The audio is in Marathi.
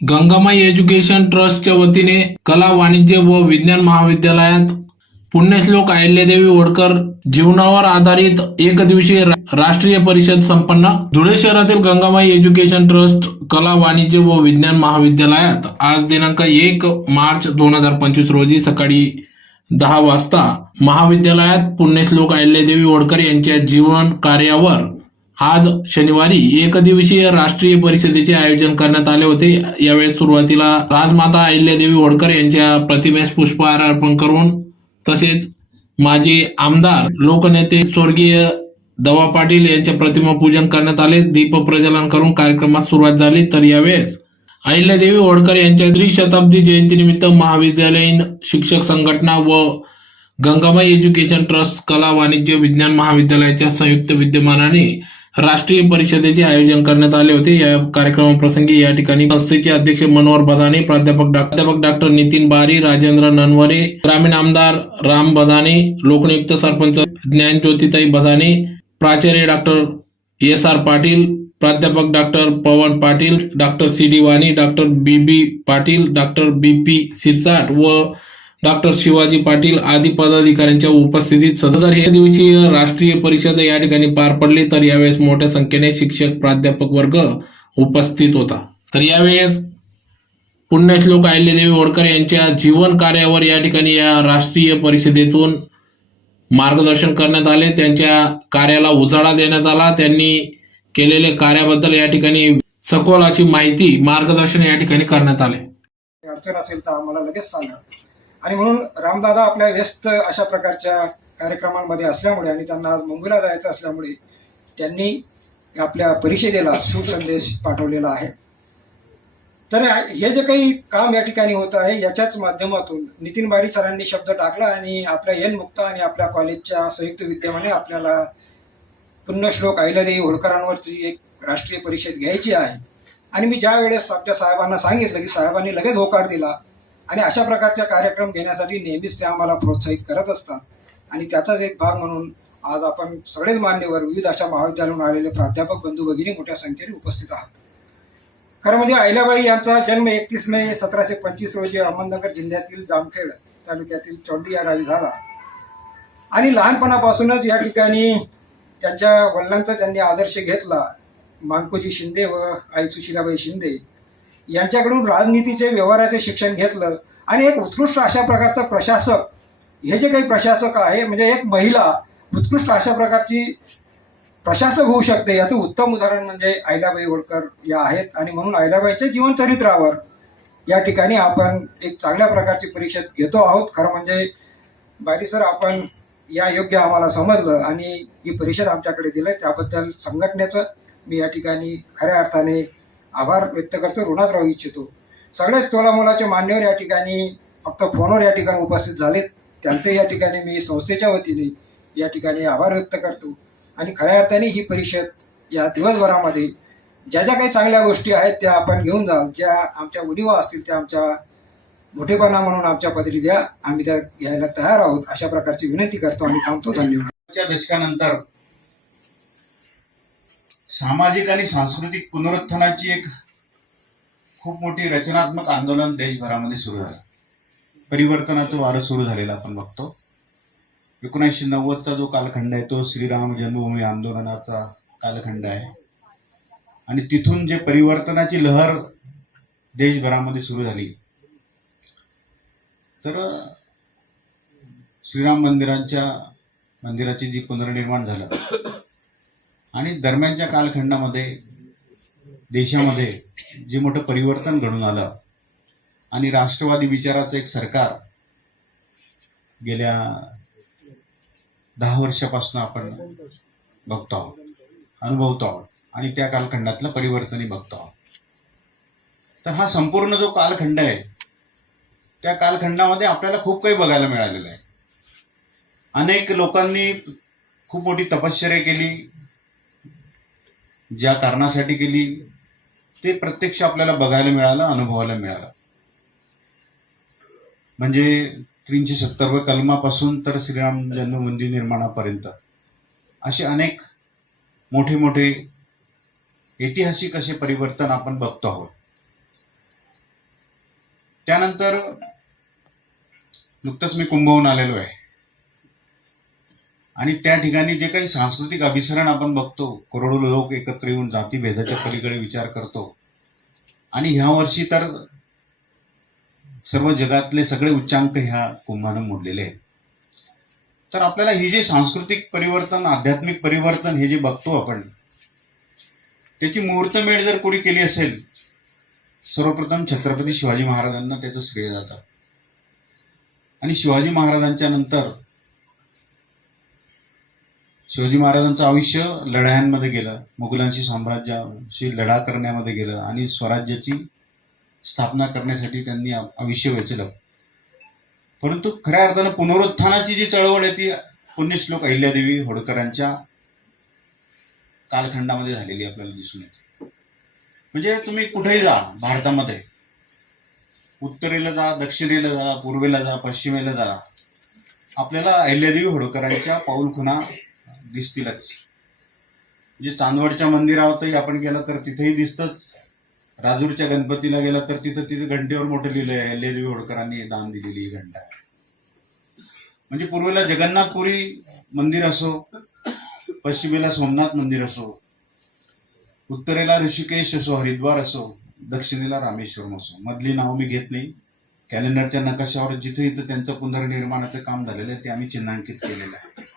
गंगामाई एज्युकेशन ट्रस्टच्या वतीने कला वाणिज्य व विज्ञान महाविद्यालयात पुण्यश्लोक अहिल्यादेवी होळकर जीवनावर आधारित एक दिवसीय राष्ट्रीय परिषद संपन्न धुळे शहरातील गंगामाई एज्युकेशन ट्रस्ट कला वाणिज्य व विज्ञान महाविद्यालयात आज दिनांक एक मार्च दोन हजार पंचवीस रोजी सकाळी दहा वाजता महाविद्यालयात पुण्यश्लोक अहिल्यादेवी होळकर यांच्या जीवन कार्यावर आज शनिवारी एकदिवसीय राष्ट्रीय परिषदेचे आयोजन करण्यात आले होते. यावेळी सुरुवातीला राजमाता अहिल्यादेवी होळकर यांच्या प्रतिमेस पुष्पहार अर्पण करून तसेच माजी आमदार लोकनेते स्वर्गीय दवा पाटील यांच्या प्रतिमा पूजन करण्यात आले. दीप प्रज्वलन करून कार्यक्रमास सुरुवात झाली. तर यावेळेस अहिल्यादेवी होळकर यांच्या त्रिशताब्दी जयंतीनिमित्त महाविद्यालयीन शिक्षक संघटना व गंगाबाई एज्युकेशन ट्रस्ट कला वाणिज्य विज्ञान महाविद्यालयाच्या संयुक्त विद्यमानाने राष्ट्रीय परिषदेचे आयोजन करण्यात आले होते. या कार्यक्रमाप्रसंगी या ठिकाणी संस्थेचे अध्यक्ष मनोहर बदाने प्राध्यापक प्राध्यापक डॉक्टर नितीन बारी राजेंद्र ननवरे ग्रामीण आमदार राम बदाने लोकनियुक्त सरपंच ज्ञान ज्योतिताई बदाने प्राचार्य डॉक्टर एस आर पाटील प्राध्यापक doctor Pawan Patil doctor C D Wani doctor B B Patil doctor B P Sirsat व डॉक्टर शिवाजी पाटील आदी पदाधिकाऱ्यांच्या उपस्थितीत सदर हे दिवसीय राष्ट्रीय परिषद या ठिकाणी पार पडली. तर यावेळेस मोठ्या संख्येने शिक्षक प्राध्यापक वर्ग उपस्थित होता. तर यावेळेस पुण्यश्लोक अहिल्यादेवी होळकर यांच्या जीवन कार्यावर या ठिकाणी या राष्ट्रीय परिषदेतून मार्गदर्शन करण्यात आले. त्यांच्या कार्याला उजाळा देण्यात आला. त्यांनी केलेल्या कार्याबद्दल या ठिकाणी सखोल अशी माहिती मार्गदर्शन या ठिकाणी करण्यात आले. अडचण असेल तर आम्हाला लगेच सांगा. आणि म्हणून रामदादा आपल्या व्यस्त अशा प्रकारच्या कार्यक्रमांमध्ये असल्यामुळे आणि त्यांना आज मुंबईला जायचं असल्यामुळे त्यांनी आपल्या परिषदेला सुसंदेश पाठवलेला आहे. तर हे जे काही काम या ठिकाणी होत आहे याच्याच माध्यमातून नितीन बारी सरांनी शब्द टाकला आणि आपल्या एन मुक्ता आणि आपल्या कॉलेजच्या संयुक्त विद्यमाने आपल्याला पुण्यश्लोक अहिल्यादेवी होळकरांवरची एक राष्ट्रीय परिषद घ्यायची आहे. आणि मी ज्या वेळेस आपल्या साहेबांना सांगितलं की साहेबांनी लगेच होकार दिला आणि अशा प्रकारच्या कार्यक्रम घेण्यासाठी नेहमीच ते आम्हाला प्रोत्साहित करत असतात. आणि त्याचाच एक भाग म्हणून आज आपण सगळेच मान्यवर विविध अशा महाविद्यालयातून आलेले प्राध्यापक बंधू भगिनी मोठ्या संख्येने उपस्थित आहात. खरं म्हणजे अहिल्याबाई यांचा जन्म एकतीस मे सतराशे पंचवीस रोजी अहमदनगर जिल्ह्यातील जामखेड तालुक्यातील चौंडी या गावी झाला. आणि लहानपणापासूनच या ठिकाणी त्यांच्या वडिलांचा त्यांनी आदर्श घेतला. मानकोजी शिंदे व आई सुशिलाबाई शिंदे. यांच्याकडून राजनीतीचे व्यवहाराचे शिक्षण घेतलं. आणि एक उत्कृष्ट अशा प्रकारचा प्रशासक हे जे काही प्रशासक आहे म्हणजे एक महिला उत्कृष्ट अशा प्रकारची प्रशासक होऊ शकते याचं उत्तम उदाहरण म्हणजे अहिल्याबाई होळकर या आहेत. आणि म्हणून अहिल्याबाईच्या जीवनचरित्रावर या ठिकाणी आपण एक चांगल्या प्रकारची परिषद घेतो आहोत. खरं म्हणजे बारी सर आपण या योग्य आम्हाला समजलं आणि ही परिषद आमच्याकडे दिलं त्याबद्दल संघटनेचं मी या ठिकाणी खऱ्या अर्थाने आभार व्यक्त करतो ऋणात राहू इच्छितो. सगळेच तोलामोलाचे मान्यवर या ठिकाणी फक्त फोनवर या ठिकाणी उपस्थित झालेत. त्यांचं या ठिकाणी मी संस्थेच्या वतीने या ठिकाणी आभार व्यक्त करतो. आणि खऱ्या अर्थाने ही परिषद या दिवसभरामध्ये ज्या ज्या काही चांगल्या गोष्टी आहेत त्या आपण घेऊन जा ज्या आमच्या उणिवा असतील त्या आमच्या मोठेपणा म्हणून आमच्या पदरी द्या. आम्ही त्या घ्यायला तयार आहोत. अशा प्रकारची विनंती करतो आणि थांबतो. धन्यवाद. दशकानंतर सामाजिक आणि सांस्कृतिक पुनरुत्थानाची एक खूप मोठी रचनात्मक आंदोलन देशभरामध्ये सुरू झालं. परिवर्तनाचं वारं सुरू झालेलं आपण बघतो. एकोणीसशे नव्वदचा जो कालखंड आहे तो श्रीराम जन्मभूमी आंदोलनाचा कालखंड आहे. आणि तिथून जे परिवर्तनाची लहर देशभरामध्ये सुरू झाली. तर श्रीराम मंदिरांच्या मंदिराची जी पुनर्निर्माण झालं आणि दरम्यानच्या कालखंडामध्ये देशामध्ये जे मोठं परिवर्तन घडून आलं आणि राष्ट्रवादी विचाराचं एक सरकार गेल्या दहा वर्षापासून आपण बघतो आहोत अनुभवतो आहोत आणि त्या कालखंडातलं परिवर्तनही बघतो आहोत. तर हा संपूर्ण जो कालखंड आहे त्या कालखंडामध्ये आपल्याला खूप काही बघायला मिळालेलं आहे. अनेक लोकांनी खूप मोठी तपश्चर्या केली ज्या कारणासाठी केली ते प्रत्यक्ष आपल्याला बघायला मिळालं अनुभवायला मिळालं. म्हणजे तीनशे सत्तर कलमापासून तर श्रीराम जन्ममंदिर निर्माणापर्यंत. असे अनेक मोठे मोठे ऐतिहासिक असे परिवर्तन आपण बघतो आहोत. त्यानंतर नुकतंच मी कुंभवून आलेलो आहे. आणि त्या ठिकाणी जे काही सांस्कृतिक अभिसरण आपण बघतो करोडो लोक एकत्र येऊन जातीभेदाच्या पलीकडे विचार करतो. आणि ह्या वर्षी तर सर्व जगातले सगळे उच्चांक ह्या कुंभानं मोडलेले आहेत. तर आपल्याला ही जे सांस्कृतिक परिवर्तन आध्यात्मिक परिवर्तन हे जे बघतो आपण त्याची मुहूर्तमेढ जर कोणी केली असेल सर्वप्रथम छत्रपती शिवाजी महाराजांना त्याचं श्रेय जातं. आणि शिवाजी महाराजांच्या नंतर शिवाजी महाराजांचं आयुष्य लढायांमध्ये गेलं मुघलांशी साम्राज्याशी लढा करण्यामध्ये गेलं आणि स्वराज्याची स्थापना करण्यासाठी त्यांनी आयुष्य वेचलं. परंतु खऱ्या अर्थानं पुनरुत्थानाची जी चळवळ आहे ती पुण्यश्लोक अहिल्यादेवी होडकरांच्या कालखंडामध्ये झालेली आपल्याला दिसून येते. म्हणजे तुम्ही कुठेही जा भारतामध्ये. उत्तरेला जा दक्षिणेला जा पूर्वेला जा पश्चिमेला जा. आपल्याला अहिल्यादेवी होडकरांच्या पाऊलखुणा दिसतीलच. म्हणजे चांदवडच्या मंदिरावरही आपण गेला तर तिथेही दिसतच. राजूरच्या गणपतीला गेला तर तिथं तिथे घंटेवर मोठं लिहिलं आहे अहिल्यादेवी होडकरांनी दान दिलेली ही घंटा. आहे म्हणजे पूर्वेला जगन्नाथपुरी मंदिर असो पश्चिमेला सोमनाथ मंदिर असो उत्तरेला ऋषिकेश असो हरिद्वार असो दक्षिणेला रामेश्वरम असो. मधली नाव मी घेत नाही. कॅलेंडरच्या नकाशावर जिथे इथं त्यांचं पुनर्निर्माणाचं काम झालेलं आहे ते आम्ही चिन्हांकित केलेलं आहे.